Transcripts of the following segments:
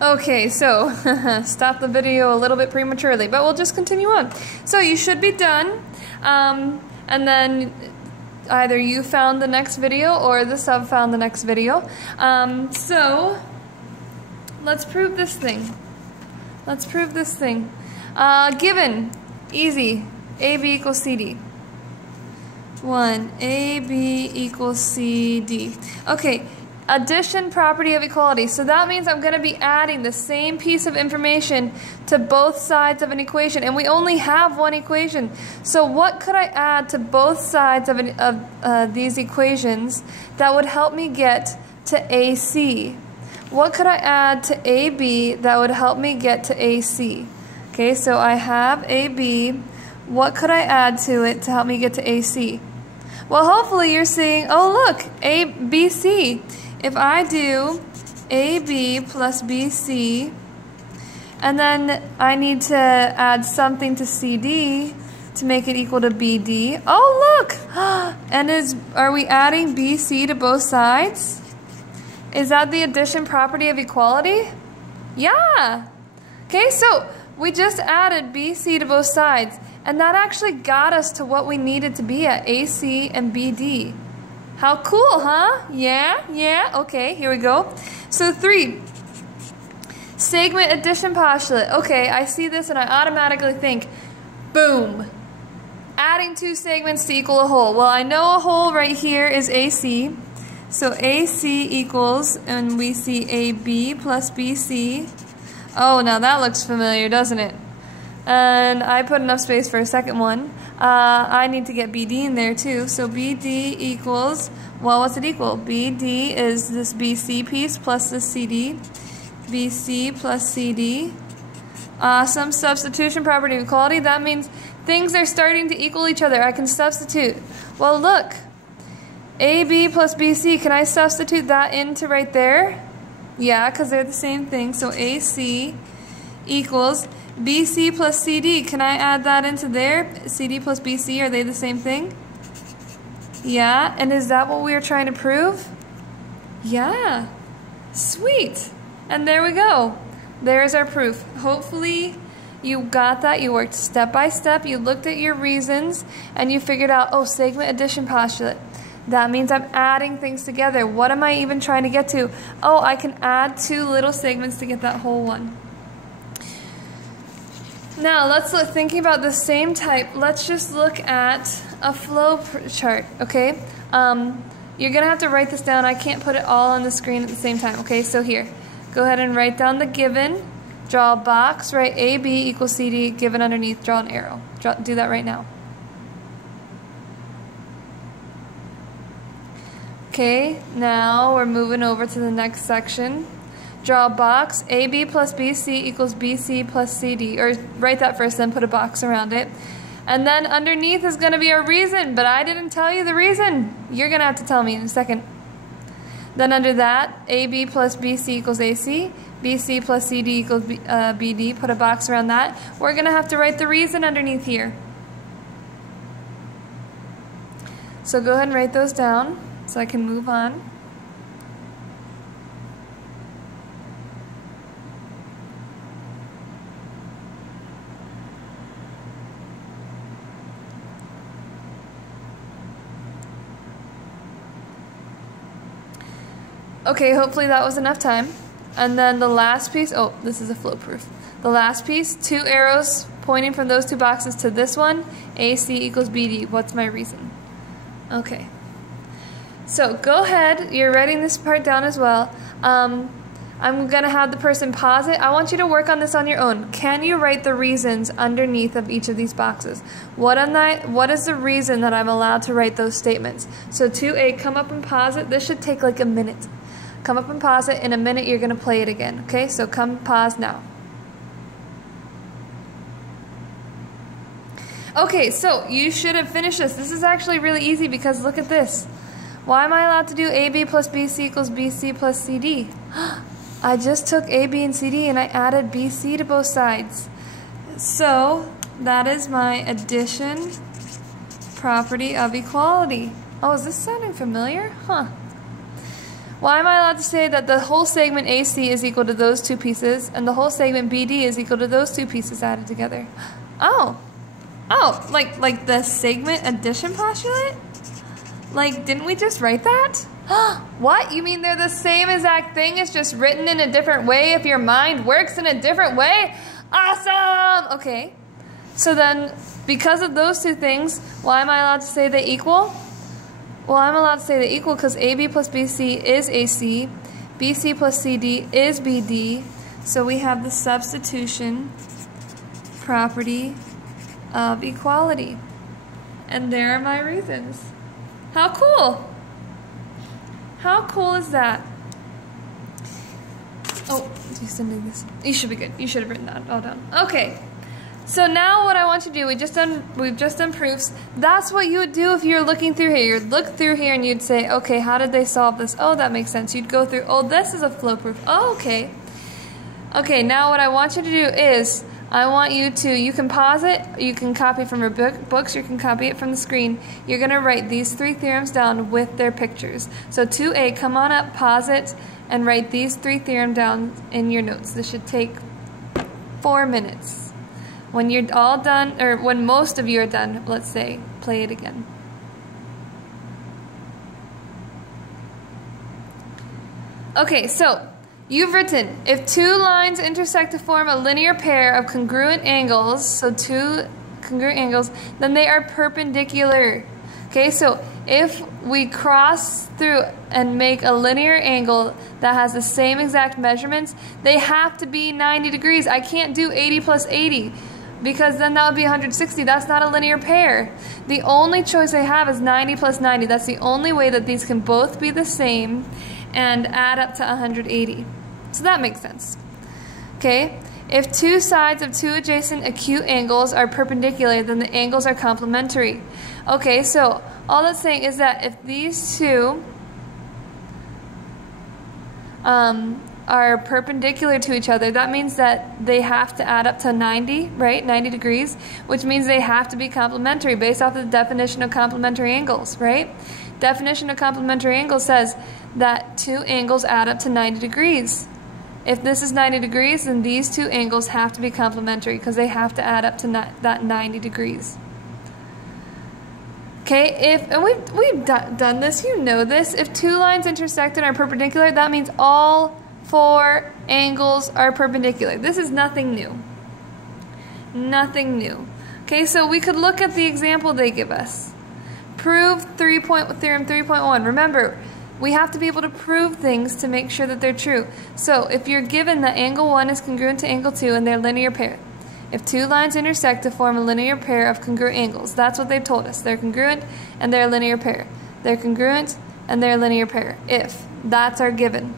Okay, so stop the video a little bit prematurely, but we'll just continue on. So you should be done, and then either you found the next video or the sub found the next video. So let's prove this thing. Let's prove this thing. Given, easy, AB equals CD. 1, AB equals CD. Okay. Addition property of equality. So that means I'm going to be adding the same piece of information to both sides of an equation. And we only have one equation. So what could I add to both sides of these equations that would help me get to AC? What could I add to AB that would help me get to AC? Okay, so I have AB. What could I add to it to help me get to AC? Well, hopefully you're seeing, oh look, ABC. If I do AB plus BC, and then I need to add something to CD to make it equal to BD. Oh, look! And are we adding BC to both sides? Is that the addition property of equality? Yeah! Okay, so we just added BC to both sides, and that actually got us to what we needed to be at, AC and BD. How cool, huh? Yeah, okay, here we go. So 3, segment addition postulate. Okay, I see this and I automatically think, boom, adding 2 segments to equal a whole. Well, I know a whole right here is AC. So AC equals, and we see AB plus BC. Oh, now that looks familiar, doesn't it? And I put enough space for a second one. I need to get BD in there too. So BD equals, well, what's it equal? BD is this BC piece plus this CD. BC plus CD. Awesome. Substitution property of equality. That means things are starting to equal each other. I can substitute. Well, look. AB plus BC. Can I substitute that into right there? Yeah, because they're the same thing. So AC equals BC plus CD. Can I add that into there? CD plus BC, are they the same thing? Yeah, and is that what we were trying to prove? Yeah, sweet. And there we go. There's our proof. Hopefully you got that. You worked step by step. You looked at your reasons and you figured out, oh, segment addition postulate. That means I'm adding things together. What am I even trying to get to? Oh, I can add 2 little segments to get that whole one. Now, let's look, thinking about the same type, let's just look at a flow chart, okay? You're going to have to write this down. I can't put it all on the screen at the same time, okay? So here, go ahead and write down the given, draw a box, write AB equals CD, given underneath, draw an arrow. Do that right now. Okay, now we're moving over to the next section. Draw a box, AB plus BC equals BC plus CD, or write that first, then put a box around it. And then underneath is going to be our reason, but I didn't tell you the reason. You're going to have to tell me in a second. Then under that, AB plus BC equals AC, BC plus CD equals BD, put a box around that. We're going to have to write the reason underneath here. So go ahead and write those down so I can move on. Okay, hopefully that was enough time. And then the last piece, oh, this is a flow proof. The last piece, 2 arrows pointing from those 2 boxes to this one, AC equals BD. What's my reason? Okay. So go ahead, you're writing this part down as well. I'm going to have the person pause it. I want you to work on this on your own. Can you write the reasons underneath of each of these boxes? What is the reason that I'm allowed to write those statements? So 2A, come up and pause it. This should take like a minute. Come up and pause it. In a minute, you're going to play it again. Okay, so come pause now. Okay, so you should have finished this. This is actually really easy because look at this. Why am I allowed to do AB plus BC equals BC plus CD? I just took AB and CD and I added BC to both sides. So that is my addition property of equality. Oh, is this sounding familiar? Huh. Why am I allowed to say that the whole segment AC is equal to those two pieces and the whole segment BD is equal to those two pieces added together? Oh, like the segment addition postulate? Like, didn't we just write that? What? You mean they're the same exact thing? It's just written in a different way if your mind works in a different way? Awesome! Okay. So then, because of those two things, why am I allowed to say they equal? Well, I'm allowed to say they equal because AB plus BC is AC, BC plus CD is BD, so we have the substitution property of equality. And there are my reasons. How cool! How cool is that? Oh, you should be good. You should have written that all down. Okay. So now what I want you to do, we've just done proofs. That's what you would do if you're looking through here. You'd look through here and you'd say, okay, how did they solve this? Oh, that makes sense. You'd go through, oh, this is a flow proof. Oh, okay. Okay, now what I want you to do is, I want you to, you can pause it, you can copy from your books, you can copy it from the screen. You're going to write these three theorems down with their pictures. So 2A, come on up, pause it, and write these three theorems down in your notes. This should take 4 minutes. When you're all done, or when most of you are done, let's say, play it again. Okay, so you've written, if two lines intersect to form a linear pair of congruent angles, so two congruent angles, then they are perpendicular. Okay, so if we cross through and make a linear angle that has the same exact measurements, they have to be 90 degrees. I can't do 80 plus 80 because then that would be 160. That's not a linear pair. The only choice I have is 90 plus 90. That's the only way that these can both be the same and add up to 180. So that makes sense. Okay, if two sides of two adjacent acute angles are perpendicular, then the angles are complementary. Okay, so all that's saying is that if these two are perpendicular to each other, that means that they have to add up to 90, right? 90 degrees, which means they have to be complementary based off of the definition of complementary angles, right? Definition of complementary angles says that two angles add up to 90 degrees. If this is 90 degrees, then these two angles have to be complementary because they have to add up to that 90 degrees. Okay, and we've done this, you know this. If two lines intersect and are perpendicular, that means all 4 angles are perpendicular. This is nothing new. Nothing new. Okay, so we could look at the example they give us. Prove theorem 3.1. Remember, we have to be able to prove things to make sure that they're true. So if you're given that angle 1 is congruent to angle 2 and they're linear pair, if two lines intersect to form a linear pair of congruent angles, that's what they've told us. They're congruent and they're a linear pair. They're congruent and they're a linear pair. If that's our given.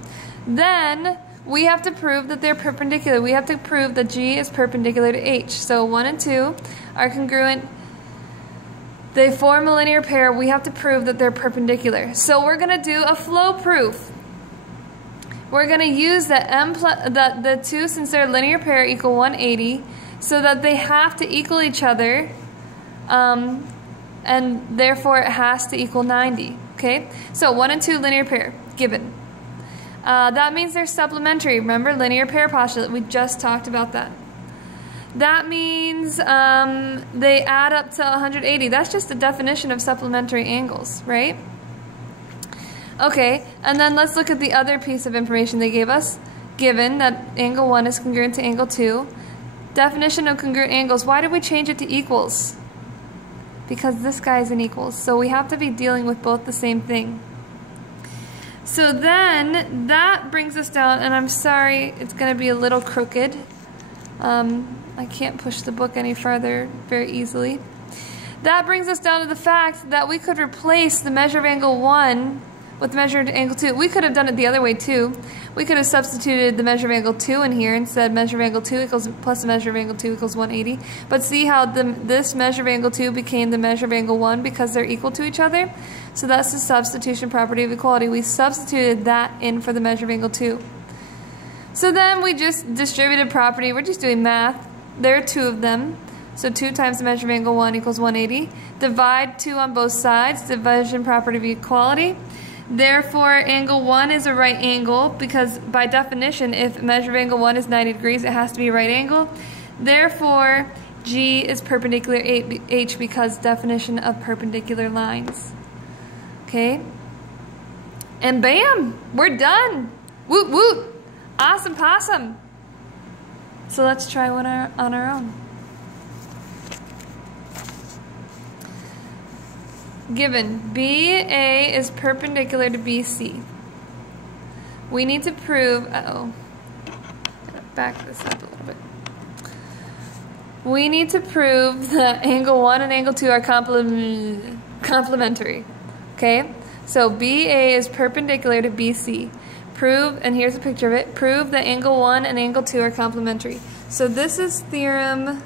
Then we have to prove that they're perpendicular. We have to prove that G is perpendicular to H. So 1 and 2 are congruent. They form a linear pair. We have to prove that they're perpendicular. So we're going to do a flow proof. We're going to use the 2, since they're a linear pair, equal 180, so that they have to equal each other, and therefore it has to equal 90. Okay? So 1 and 2 linear pair, given. That means they're supplementary. Remember, linear pair postulate. We just talked about that. That means they add up to 180. That's just the definition of supplementary angles, right? Okay, and then let's look at the other piece of information they gave us. Given that angle 1 is congruent to angle 2. Definition of congruent angles. Why did we change it to equals? Because this guy is an equals. So we have to be dealing with both the same thing. So then that brings us down, and I'm sorry, it's going to be a little crooked. I can't push the book any farther very easily. That brings us down to the fact that we could replace the measure of angle 1 with the measure of angle 2. We could have done it the other way too. We could have substituted the measure of angle 2 in here and said measure of angle 2 equals plus the measure of angle 2 equals 180. But see how this measure of angle 2 became the measure of angle 1 because they're equal to each other? So that's the substitution property of equality. We substituted that in for the measure of angle 2. So then we just distributed property. We're just doing math. There are 2 of them. So 2 times the measure of angle 1 equals 180. Divide 2 on both sides. Division property of equality. Therefore, angle 1 is a right angle because by definition, if measure of angle 1 is 90 degrees, it has to be a right angle. Therefore, G is perpendicular H because definition of perpendicular lines. Okay? And bam! We're done! Woot woot! Awesome possum! So let's try one on our own. Given BA is perpendicular to BC, we need to prove, gotta back this up a little bit. We need to prove that angle 1 and angle 2 are complementary. Okay? So BA is perpendicular to BC. Prove, and here's a picture of it, prove that angle 1 and angle 2 are complementary. So this is theorem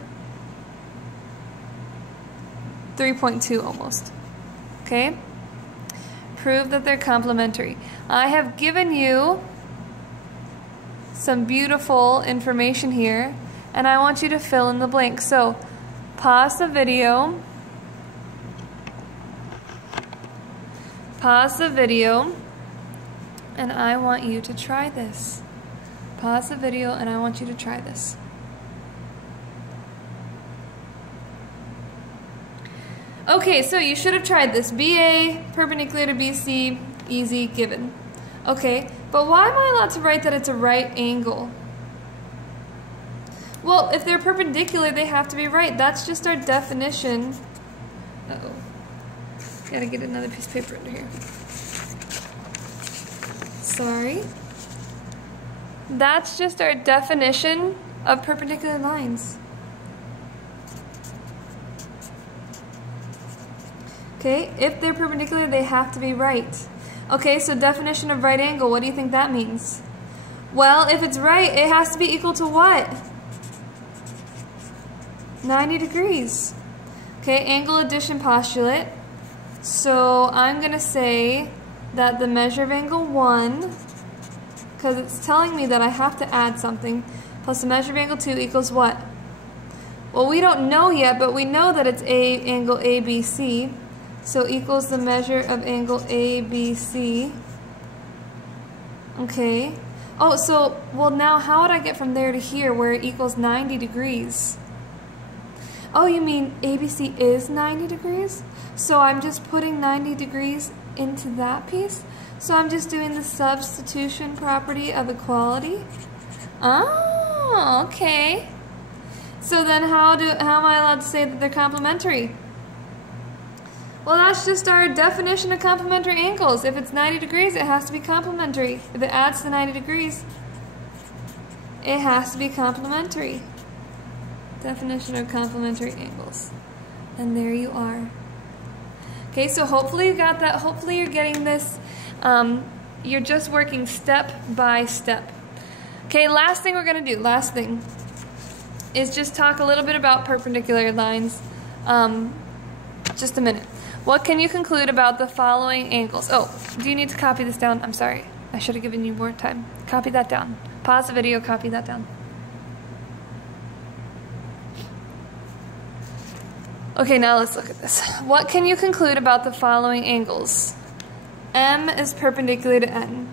3.2 almost. Okay? Prove that they're complementary. I have given you some beautiful information here, and I want you to fill in the blanks. So, pause the video. Pause the video, and I want you to try this. Pause the video, and I want you to try this. Okay, so you should have tried this. BA, perpendicular to BC, easy, given. Okay, but why am I allowed to write that it's a right angle? Well, if they're perpendicular, they have to be right. That's just our definition. Uh-oh. Gotta get another piece of paper under here. Sorry. That's just our definition of perpendicular lines. Okay, if they're perpendicular, they have to be right. Okay, so definition of right angle, what do you think that means? Well, if it's right, it has to be equal to what? 90 degrees. Okay, angle addition postulate. So I'm going to say that the measure of angle 1, because it's telling me that I have to add something, plus the measure of angle 2 equals what? Well, we don't know yet, but we know that it's angle ABC. So equals the measure of angle ABC. Okay. Oh, so, well now how would I get from there to here where it equals 90 degrees? Oh, you mean ABC is 90 degrees? So I'm just putting 90 degrees into that piece? So I'm just doing the substitution property of equality? Oh, okay. So then how am I allowed to say that they're complementary? Well, that's just our definition of complementary angles. If it's 90 degrees, it has to be complementary. If it adds to 90 degrees, it has to be complementary. Definition of complementary angles. And there you are. Okay, so hopefully you got that. Hopefully you're getting this. You're just working step by step. Okay, last thing we're going to do, last thing, is just talk a little bit about perpendicular lines. Just a minute. What can you conclude about the following angles? Oh, do you need to copy this down? I'm sorry. I should have given you more time. Copy that down. Pause the video, copy that down. Okay, now let's look at this. What can you conclude about the following angles? M is perpendicular to N.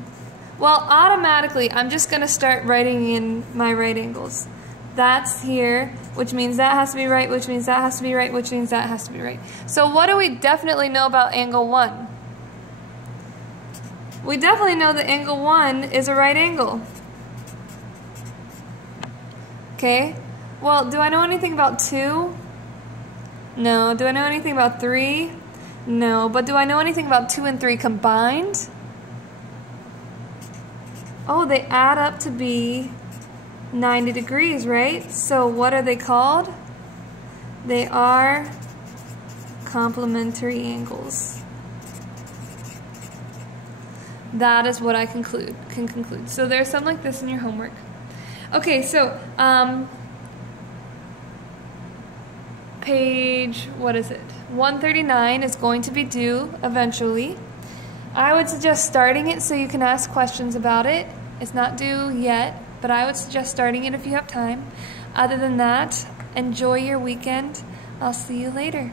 Well, automatically, I'm just going to start writing in my right angles. That's here, which means that has to be right, which means that has to be right, which means that has to be right. So what do we definitely know about angle 1? We definitely know that angle 1 is a right angle. Okay? Well, do I know anything about 2? No. Do I know anything about 3? No. But do I know anything about 2 and 3 combined? Oh, they add up to be 90 degrees, right? So what are they called? They are complementary angles. That is what I can conclude. So there's something like this in your homework. Okay, so page, what is it? 139 is going to be due eventually. I would suggest starting it so you can ask questions about it. It's not due yet, but I would suggest starting it if you have time. Other than that, enjoy your weekend. I'll see you later.